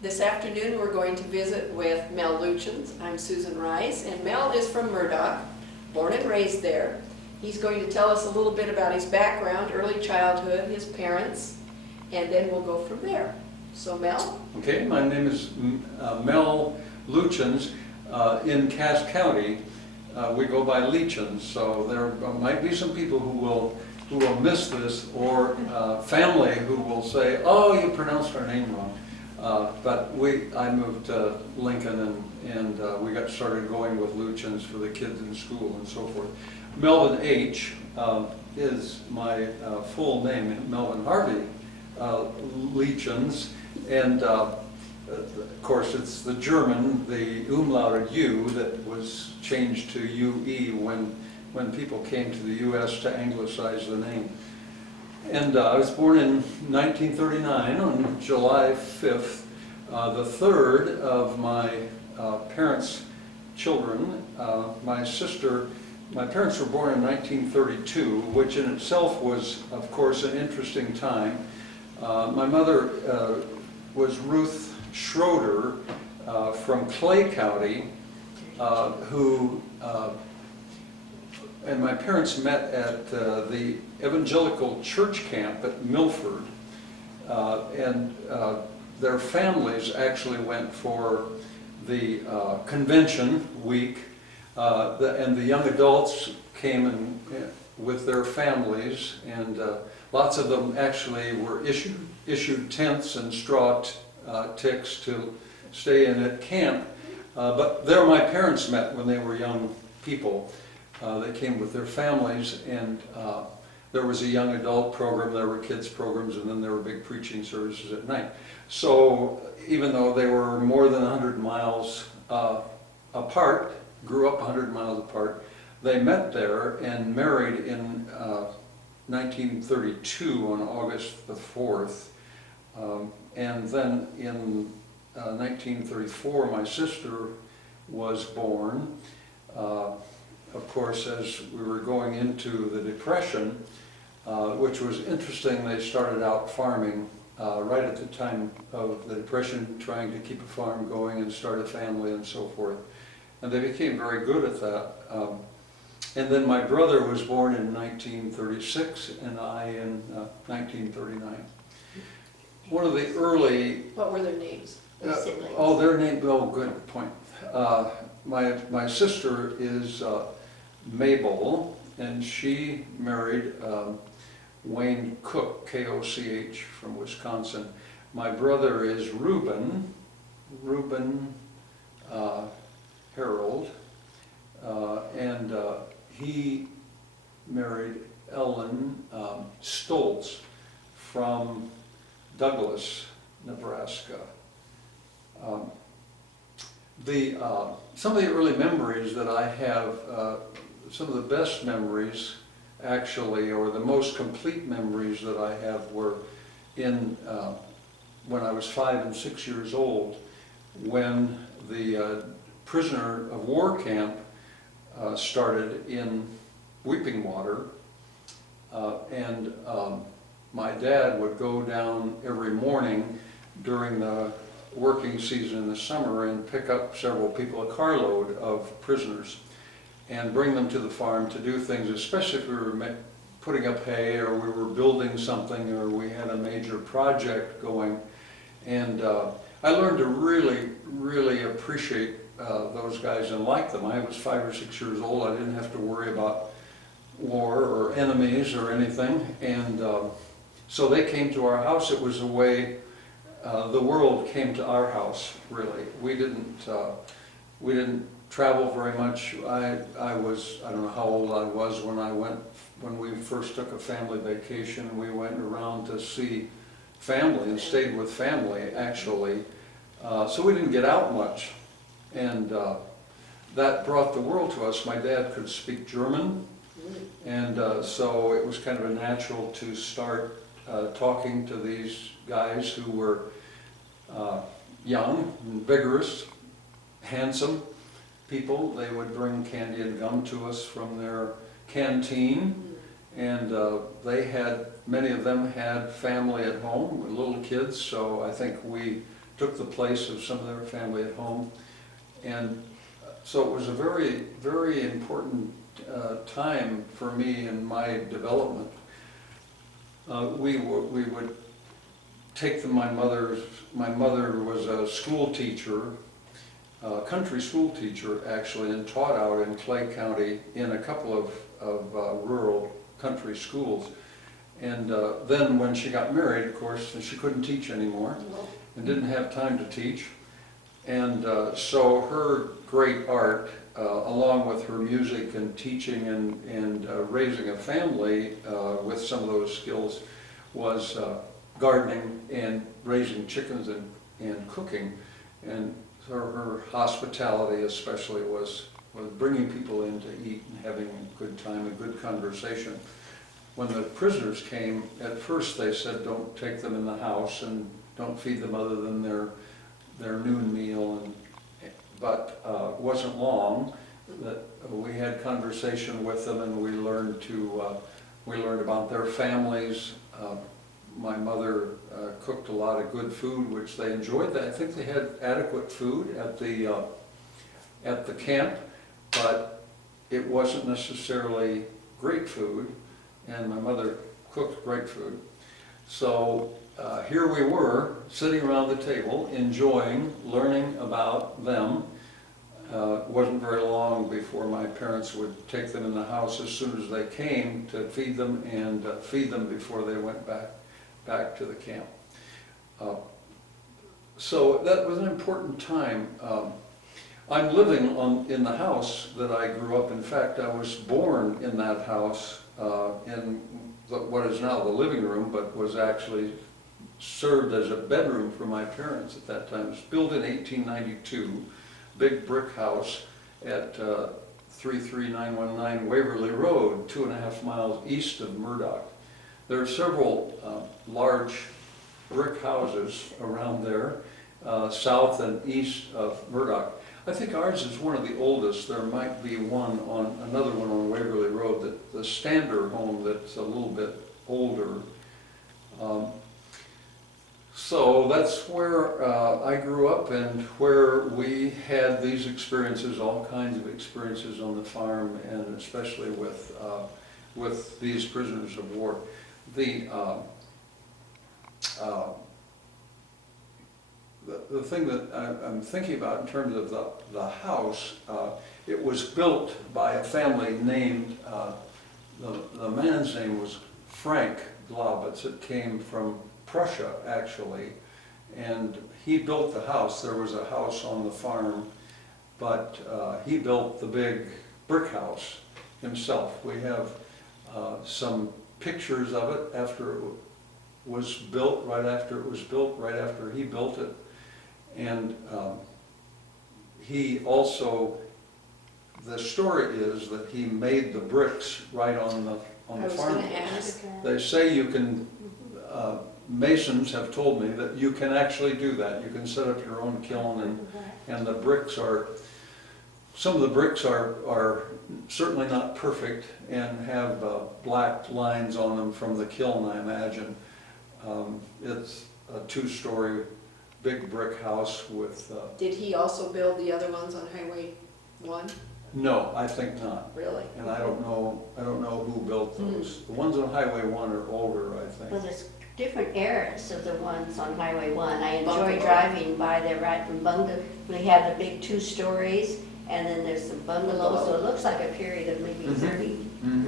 This afternoon we're going to visit with Mel Luetchens. I'm Susan Rice, and Mel is from Murdoch, born and raised there. He's going to tell us a little bit about his background, early childhood, his parents, and then we'll go from there. So Mel? Okay, my name is Mel Luetchens. In Cass County, we go by Luetchens, so there might be some people who will miss this, or family who will say, "Oh, you pronounced our name wrong." But I moved to Lincoln, and we got started going with Luetchens for the kids in school and so forth. Melvin H. is my full name, Melvin Harvey Luetchens, and of course it's the German, the umlauted U, that was changed to UE when people came to the U.S. to anglicize the name. And I was born in 1939 on July 5th, the third of my parents' children. My parents were born in 1932, which in itself was, of course, an interesting time. My mother was Ruth Schroeder from Clay County, and my parents met at the Evangelical Church Camp at Milford, and their families actually went for the convention week, and the young adults came in with their families, and lots of them actually were issued tents and straw ticks to stay in at camp. But there my parents met when they were young people. They came with their families, and there was a young adult program, there were kids programs, and then there were big preaching services at night. So even though they were more than 100 miles apart, grew up 100 miles apart, they met there and married in 1932 on August the 4th. And then in 1934 my sister was born. Of course, as we were going into the Depression, which was interesting, they started out farming right at the time of the Depression, trying to keep a farm going and start a family and so forth. And they became very good at that. And then my brother was born in 1936 and I in 1939. One of the early... What were their names? Their siblings? Oh, their name, oh, good point. My sister is Mabel, and she married Wayne Cook, K-O-C-H, from Wisconsin. My brother is Reuben Harold, and he married Ellen Stoltz from Douglas, Nebraska. Some of the early memories that I have, some of the best memories actually, or the most complete memories that I have, were when I was 5 and 6 years old, when the prisoner of war camp started in Weeping Water, and my dad would go down every morning during the working season in the summer and pick up several people, a carload of prisoners, and bring them to the farm to do things, especially if we were putting up hay or we were building something or we had a major project going. And I learned to really, really appreciate those guys and like them. I was 5 or 6 years old. I didn't have to worry about war or enemies or anything. And so they came to our house. It was a way the world came to our house, really. We didn't travel very much. I don't know how old I was when we first took a family vacation. We went around to see family and stayed with family, actually. So we didn't get out much. And that brought the world to us. My dad could speak German, and so it was kind of a natural to start talking to these guys who were young and vigorous, handsome people. They would bring candy and gum to us from their canteen, and many of them had family at home with little kids, so I think we took the place of some of their family at home. And so it was a very, very important time for me in my development. We would take them, my mother was a school teacher, a country school teacher actually, and taught out in Clay County in a couple of rural country schools. And then when she got married, of course, she couldn't teach anymore and didn't have time to teach. And so her great art, along with her music and teaching and raising a family with some of those skills, was gardening and raising chickens and cooking. And so her hospitality especially was bringing people in to eat and having a good time, a good conversation. When the prisoners came, at first they said don't take them in the house and don't feed them other than their noon meal, but it wasn't long that we had conversation with them, and we learned about their families. My mother cooked a lot of good food, which they enjoyed. I think they had adequate food at the camp, but it wasn't necessarily great food, and my mother cooked great food. So here we were, sitting around the table, enjoying, learning about them. It wasn't very long before my parents would take them in the house as soon as they came to feed them, and feed them before they went back to the camp. So that was an important time. I'm living in the house that I grew up in. In fact, I was born in that house in what is now the living room, but was actually served as a bedroom for my parents at that time. It was built in 1892, big brick house at 33919 Waverly Road, 2.5 miles east of Murdoch. There are several large brick houses around there, south and east of Murdoch. I think ours is one of the oldest. There might be another one on Waverly Road, the Stander home, that's a little bit older. So that's where I grew up, and where we had these experiences, all kinds of experiences on the farm, and especially with these prisoners of war. The thing that I'm thinking about in terms of the house, it was built by a family named, the man's name was Frank Glaubitz. It came from Prussia, actually, and he built the house. There was a house on the farm, but he built the big brick house himself. We have some pictures of it after it was built, right after he built it. And he also, the story is that he made the bricks right on the farm. I was going to ask. They say you can, masons have told me that you can actually do that. You can set up your own kiln, and the bricks are, some of the bricks are certainly not perfect and have black lines on them from the kiln, I imagine. It's a 2-story big brick house with... Did he also build the other ones on Highway 1? No, I think not. Really? And I don't know who built those. The ones on Highway 1 are older, I think. Well, there's different eras of the ones on Highway 1. I enjoy Bungalow. driving by there right from bungalow. We have the big 2 stories, and then there's some bungalows, so it looks like a period of maybe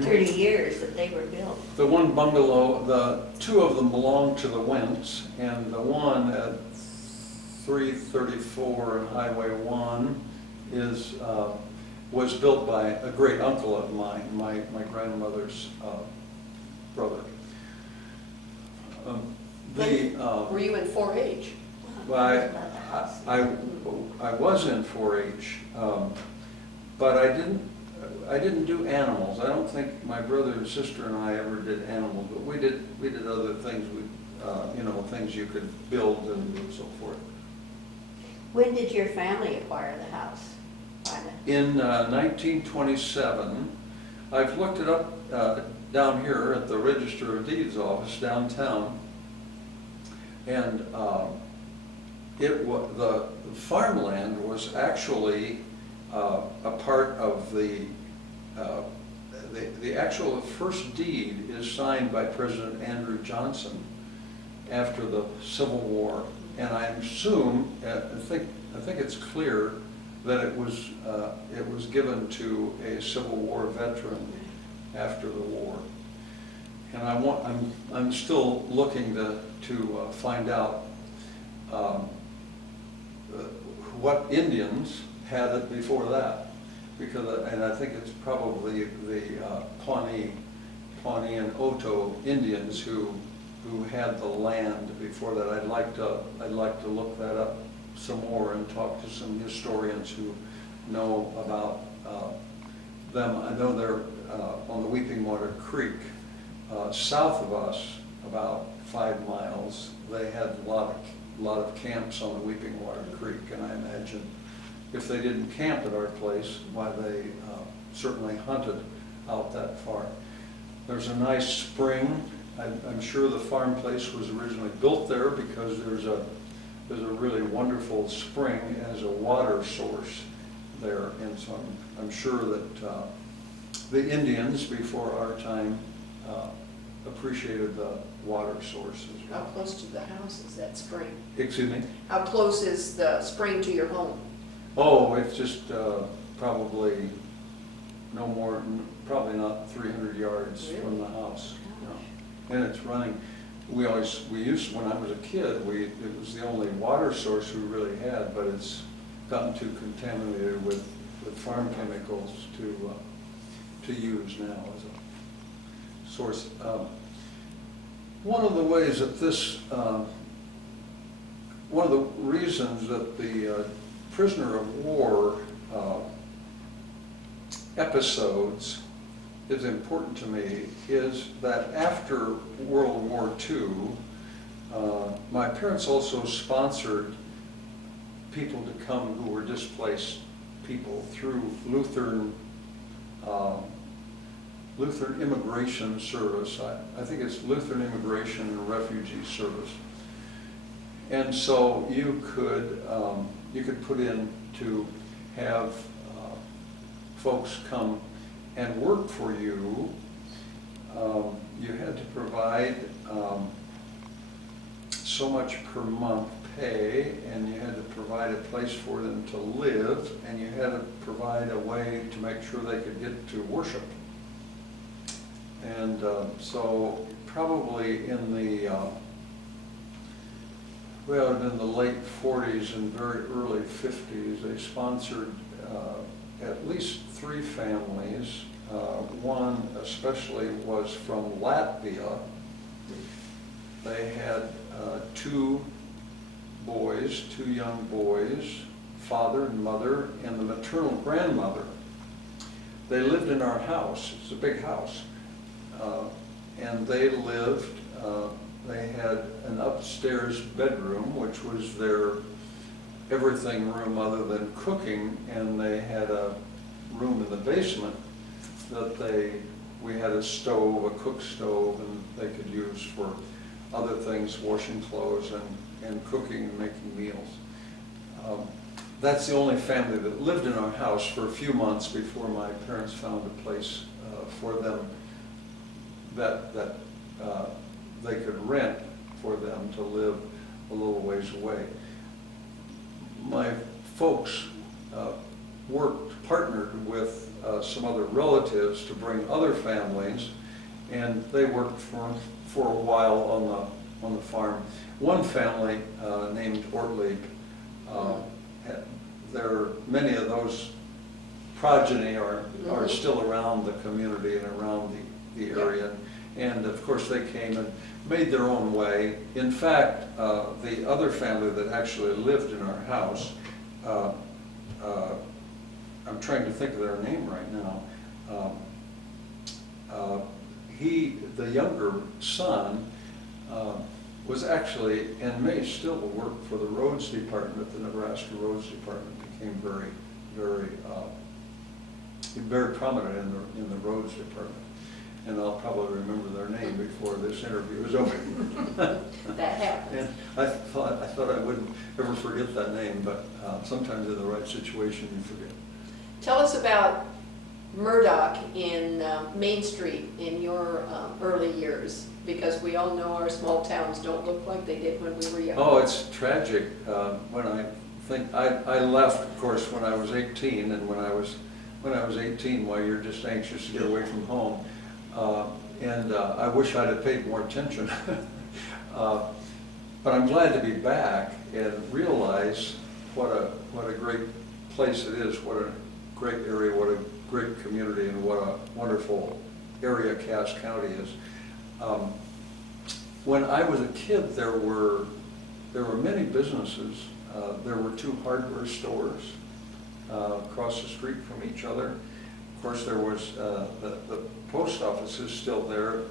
30 years that they were built. The one bungalow, the 2 of them belong to the Wents, and the one at 334 and Highway 1 was built by a great uncle of mine, my grandmother's brother. Were you in 4-H? Well, I was in 4-H, but I didn't do animals. I don't think my brother and sister and I ever did animals, but we did other things. Things you could build and so forth. When did your family acquire the house? In 1927, I've looked it up down here at the Register of Deeds office downtown, and the farmland was actually a part of the actual first deed is signed by President Andrew Johnson after the Civil War, and I assume, I think it's clear that it was given to a Civil War veteran after the war. And I'm still looking to find out what Indians had it before that, and I think it's probably the Pawnee and Oto Indians who had the land before that. I'd like to look that up some more and talk to some historians who know about them. I know they're on the Weeping Water Creek, south of us, about 5 miles. They had a lot of camps on the Weeping Water Creek, and I imagine if they didn't camp at our place, why they certainly hunted out that far. There's a nice spring. I'm sure the farm place was originally built there because there's a really wonderful spring as a water source there, and so I'm sure that the Indians before our time appreciated the water sources. How close to the house is that spring? Excuse me? How close is the spring to your home? Oh, it's just probably no more, probably not 300 yards from the house. No. And it's running. We used, when I was a kid, it was the only water source we really had, but it's gotten too contaminated with farm chemicals to use now as a source. One of the ways that one of the reasons that the prisoner of war episodes is important to me is that after World War II, my parents also sponsored people to come who were displaced people through Lutheran Immigration Service. I think it's Lutheran Immigration and Refugee Service. And so you could put in to have folks come and work for you. You had to provide so much per month pay, and you had to provide a place for them to live, and you had to provide a way to make sure they could get to worship. And so probably in the in the late 40s and very early 50s, they sponsored at least 3 families. One especially was from Latvia. They had 2 young boys, father and mother, and the maternal grandmother. They lived in our house. It's a big house. And they lived, they had an upstairs bedroom, which was their everything room other than cooking, and they had a room in the basement that we had a stove, a cook stove, and they could use for other things, washing clothes and cooking and making meals. That's the only family that lived in our house for a few months before my parents found a place for them that they could rent for them to live a little ways away. My folks partnered with some other relatives to bring other families, and they worked for a while on the farm. One family named Ortlieb, many of those progeny are still around the community and around the area. And of course they came and made their own way. In fact, the other family that actually lived in our house, I'm trying to think of their name right now. The younger son, was actually, and may still work for the roads department. The Nebraska Roads Department became very prominent in the roads department. and I'll probably remember their name before this interview is over. That happens. And I thought I wouldn't ever forget that name, but sometimes in the right situation you forget. Tell us about Murdoch in Main Street in your early years, because we all know our small towns don't look like they did when we were young. Oh, it's tragic. When I think, I left, of course, when I was 18, and when I was 18, well, you're just anxious to get away from home. I wish I'd have paid more attention. But I'm glad to be back and realize what a great place it is, what a great area, what a great community, and what a wonderful area Cass County is. When I was a kid, there were many businesses. There were 2 hardware stores across the street from each other. Of course, there was the post office is still there.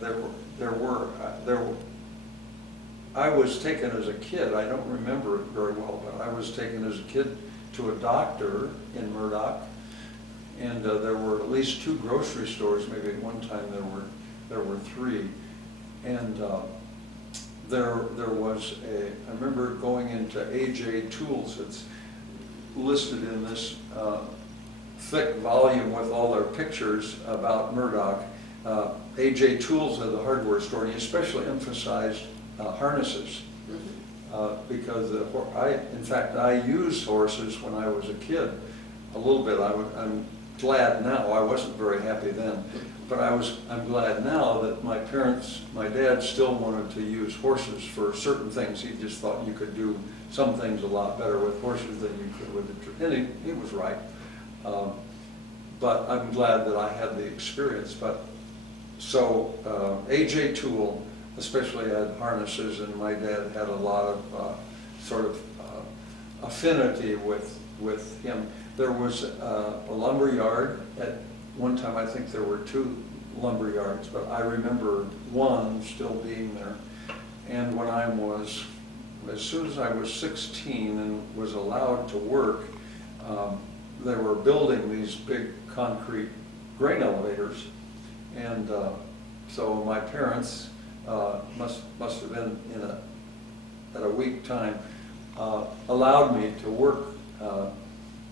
I was taken as a kid. I don't remember it very well, but I was taken as a kid to a doctor in Murdoch, and there were at least 2 grocery stores. Maybe at one time there were 3, and there was I remember going into AJ Tools. It's listed in this thick volume with all their pictures about Murdoch. AJ Tools had the hardware store, and he especially emphasized harnesses. Because in fact, I used horses when I was a kid a little bit. I'm glad now. I wasn't very happy then, but I'm glad now that my dad still wanted to use horses for certain things. He just thought you could do some things a lot better with horses than you could with and he was right. But I'm glad that I had the experience. But so AJ Tool especially had harnesses, and my dad had a lot of sort of affinity with him. There was a lumber yard. At one time, I think there were 2 lumber yards, but I remember one still being there. And when as soon as I was 16 and was allowed to work, they were building these big concrete grain elevators. And so my parents must have been at a weak time, allowed me to work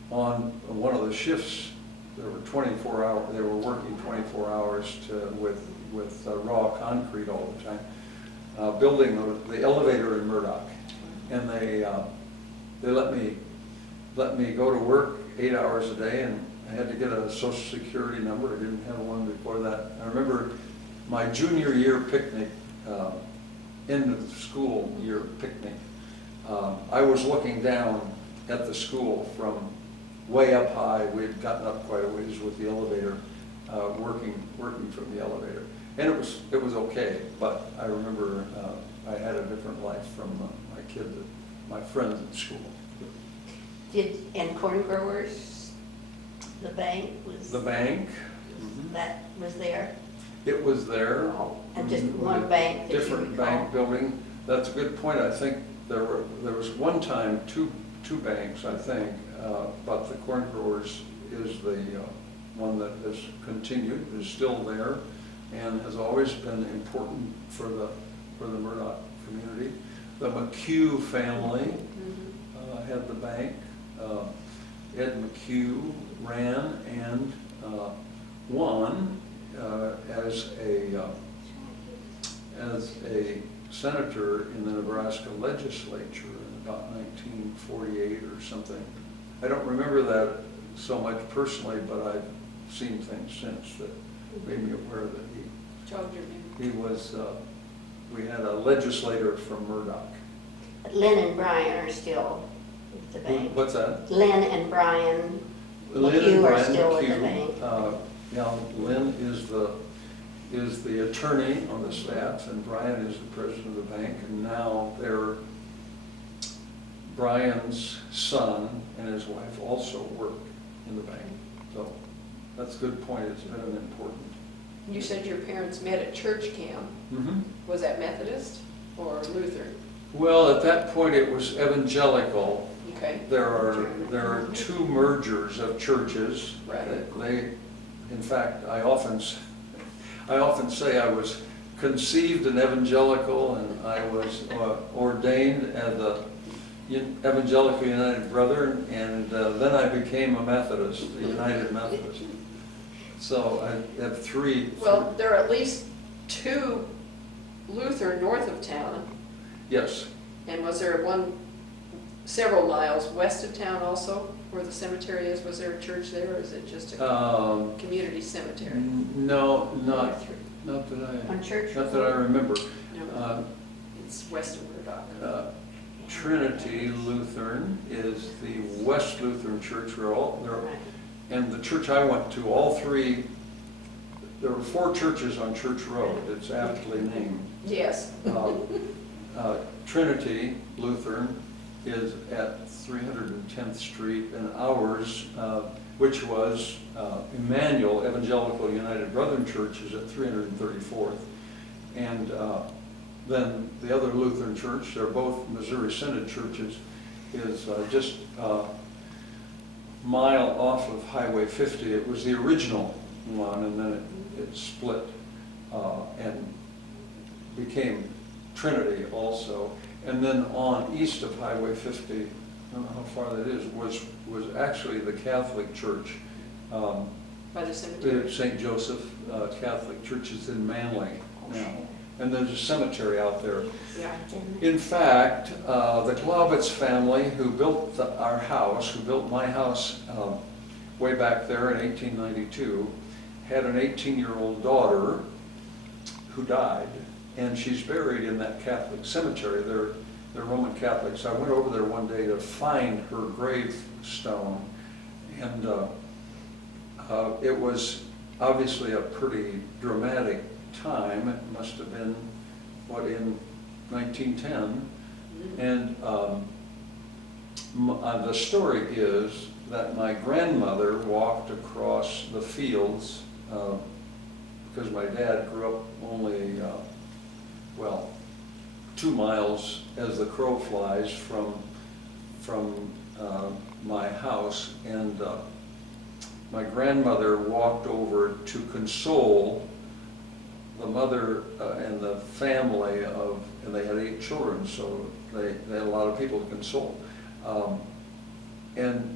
on one of the shifts. There were 24 hours. They were working 24 hours with raw concrete all the time, building the elevator in Murdoch. And they let me go to work 8 hours a day, and I had to get a Social Security number. I didn't have one before that. I remember my junior year picnic, end of the school year picnic. I was looking down at the school from way up high. We had gotten up quite a ways with the elevator, working from the elevator, and it was okay. But I remember I had a different life from my friends at school. And Corn Growers, the bank was? The bank. That was there? It was there. Oh, and just one bank that you Different recall? bank building. That's a good point. I think there was one time two banks, I think, but the Corn Growers is the one that has continued, is still there, and has always been important for the Murdoch community. The McHugh family had the bank. Ed McHugh ran and won as a senator in the Nebraska legislature in about 1948 or something. I don't remember that so much personally, but I've seen things since that made me aware that he was, we had a legislator from Murdoch. Lynn and Brian are still with the bank. What's that? Lynn and Brian Lynn McHugh are still with the bank. Now, Lynn is the attorney on the staff, and Brian is the president of the bank, and now Brian's son and his wife also work in the bank. So that's a good point. It's been an important. You said your parents met at church camp. Mm-hmm. Was that Methodist or Lutheran? Well, at that point it was evangelical. Okay. There are 2 mergers of churches. Right. In fact, I often I often say I was conceived an evangelical, and I was ordained as a Evangelical United Brethren, and then I became a Methodist, a United Methodist. So I have three. Well, there are at least 2 Lutheran north of town, Yes. and was there one several miles west of town also, where the cemetery is? Was there a church there, or is it just a community cemetery? No, not On Church that I remember. No, it's west of Murdoch. Trinity Lutheran is the West Lutheran Church. Right. And the church I went to, all three, there were 4 churches on Church Road. It's aptly named. Yes. Trinity Lutheran is at 310th Street, and ours, which was Emmanuel Evangelical United Brethren Church, is at 334th. And then the other Lutheran church, they're both Missouri Synod churches, is just a mile off of Highway 50. It was the original one, and then it split and became Trinity also. And then on east of Highway 50, I don't know how far that is, was actually the Catholic Church. By the cemetery. The St. Joseph Catholic Church is in Manly now. And there's a cemetery out there. Yeah. In fact, the Glaubitz family, who built our house, who built my house way back there in 1892, had an 18-year-old daughter who died, and she's buried in that Catholic cemetery. They're Roman Catholics. I went over there one day to find her gravestone, and it was obviously a pretty dramatic time. It must have been, in 1910. And the story is that my grandmother walked across the fields, because my dad grew up only, 2 miles as the crow flies from my house, and my grandmother walked over to console the mother and the family and they had 8 children, so they had a lot of people to console.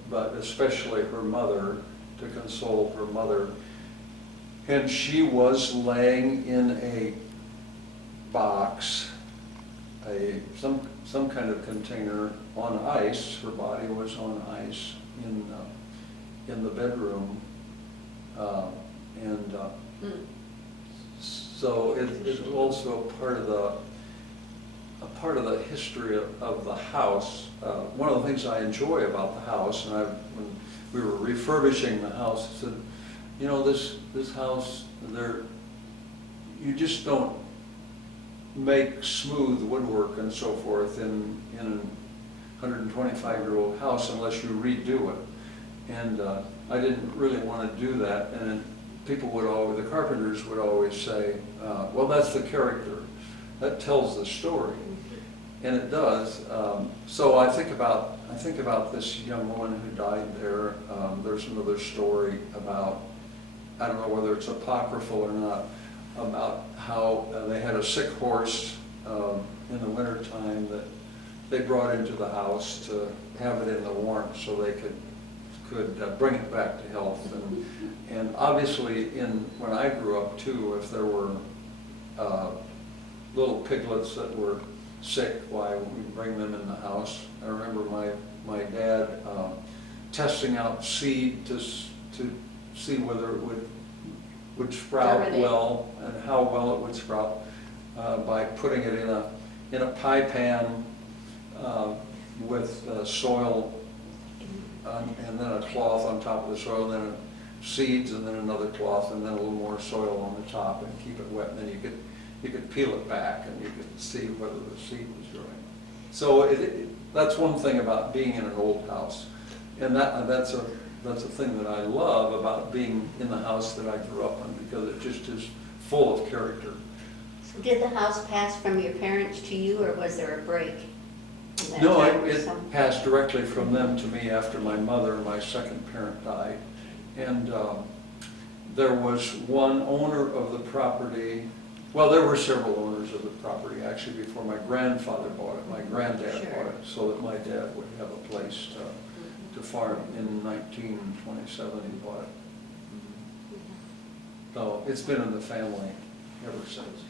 But especially her mother, to console her mother. And she was laying in a box, some kind of container on ice. Her body was on ice in the bedroom, so it's also part of the history of the house. One of the things I enjoy about the house, and when we were refurbishing the house, I said, this house, you just don't make smooth woodwork and so forth in a 125-year-old house unless you redo it. And I didn't really want to do that. And the carpenters would always say, well, that's the character. That tells the story. And it does. So I think about this young woman who died there. There's another story about, I don't know whether it's apocryphal or not, about how they had a sick horse in the wintertime that they brought into the house to have it in the warmth so they could bring it back to health. And obviously, when I grew up too, if there were little piglets that were sick, why we'd bring them in the house. I remember my dad testing out seed to see whether it would sprout well and how well it would sprout by putting it in a pie pan with soil and then a cloth on top of the soil, then seeds, and then another cloth, and then a little more soil on the top, and keep it wet. And then you could peel it back, and you could see whether the seed was growing. So that's one thing about being in an old house, and that's a thing that I love about being in the house that I grew up in, because it just is full of character. So did the house pass from your parents to you, or was there a break? No, it passed directly from them to me after my second parent, died. And there was one owner of the property, well, there were several owners of the property, actually, before my grandfather bought it. My granddad Sure. bought it, so that my dad would have a place to farm. In 1927, he bought it. So it's been in the family ever since.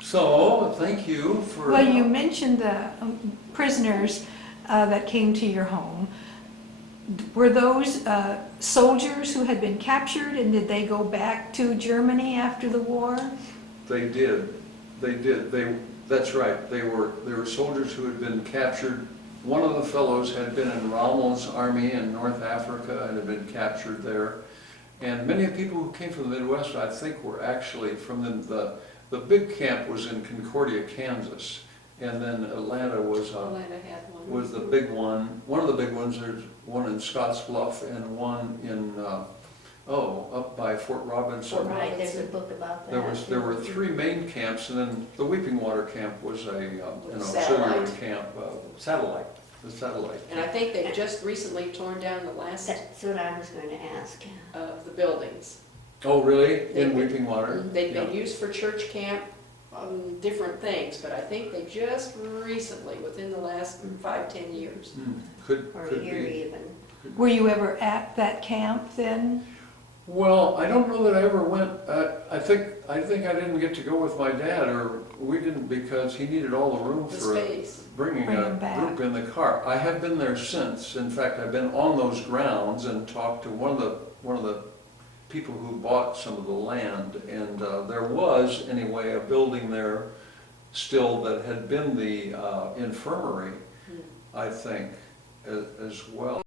So, thank you for. Well, you mentioned the prisoners that came to your home. Were those soldiers who had been captured, and did they go back to Germany after the war? They did. That's right. They were soldiers who had been captured. One of the fellows had been in Rommel's army in North Africa and had been captured there. And many of the people who came from the Midwest, I think, were actually from the big camp was in Concordia, Kansas. And then Atlanta was Atlanta had one. was the big one. One of the big ones, there's one in Scottsbluff and one in, up by Fort Robinson. Right, there's a book about that. There were three main camps, and then the Weeping Water camp was an auxiliary Satellite. camp, the satellite. And I think they've just recently torn down the last That's what I was going to ask. of the buildings. Oh, really? They've In been- Weeping Water? They've been Yeah. used for church camp, different things, but I think they just recently, within the last 5-10 years. Could Or here be. even. Were you ever at that camp then? Well, I don't know that I ever went. I think I didn't get to go with my dad, or we didn't, because he needed all the room The for space. bringing Bring a 'em back. group in the car. I have been there since. In fact, I've been on those grounds and talked to one of the people who bought some of the land, and there was, anyway, a building there still that had been the infirmary, I think, as well.